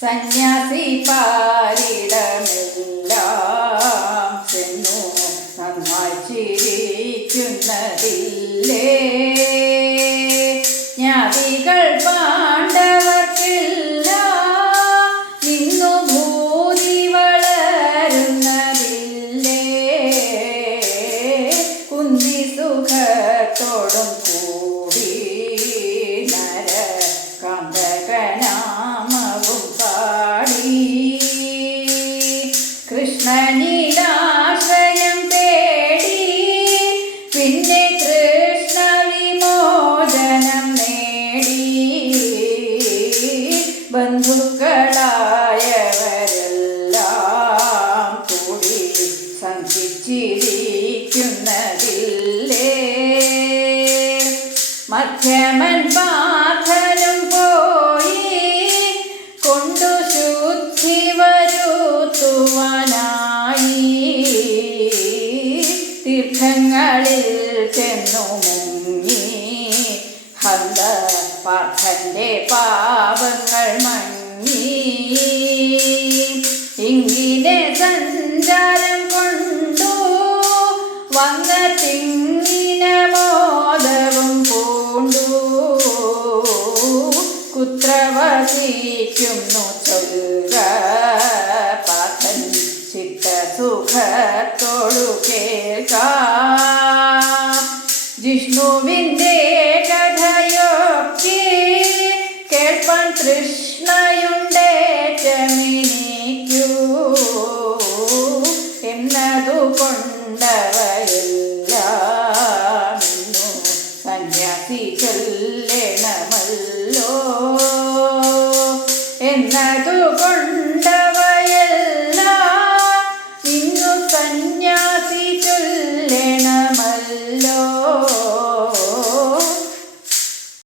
സന്യാസി പാരിടമെല്ലാം ചെന്നു നന്നായി ചിരിക്കുന്നതില്ലേ? ജ്ഞാതികൾ പാണ്ഡവർക്കില്ല. നിന്നു ഭൂതി വളരുന്നതില്ലേ? കുന്തി സുഖത്തോടും കൃഷ്ണനീലാശ്രയം തേടി പിന്നെ കൃഷ്ണ വിമോചനം നേടി. ബന്ധുക്കളായവരെല്ലാം കൂടി സഞ്ചിച്ചിരിക്കുന്നതില്ലേ മധ്യമൻ പാർത്ഥനും തീർത്ഥങ്ങളിൽ ചെന്നു മുങ്ങി ഹന്ത പാർത്ഥന്റെ പാപങ്ങൾ മങ്ങി ഇങ്ങനെ സഞ്ചാരം കൊണ്ടു വന്ന തിങ്ങിന മോദവും പൂണ്ടു. കുത്രവസിക്കുന്നു ചൊല്ലുക പാർത്ഥൻ ചിത്ത സുഖത്തോടു കേൾക്കാം. ജിഷ്ണുവിന്റെ കഥയൊക്കെ കേൾപ്പാൻ തൃഷ്ണയുണ്ടേറ്റമിനിക്കൂ എന്നതു കൊണ്ടവയെല്ലാം ഇന്നു സന്യാസി ചൊല്ലണമല്ലോ. എന്നതു കൊണ്ട്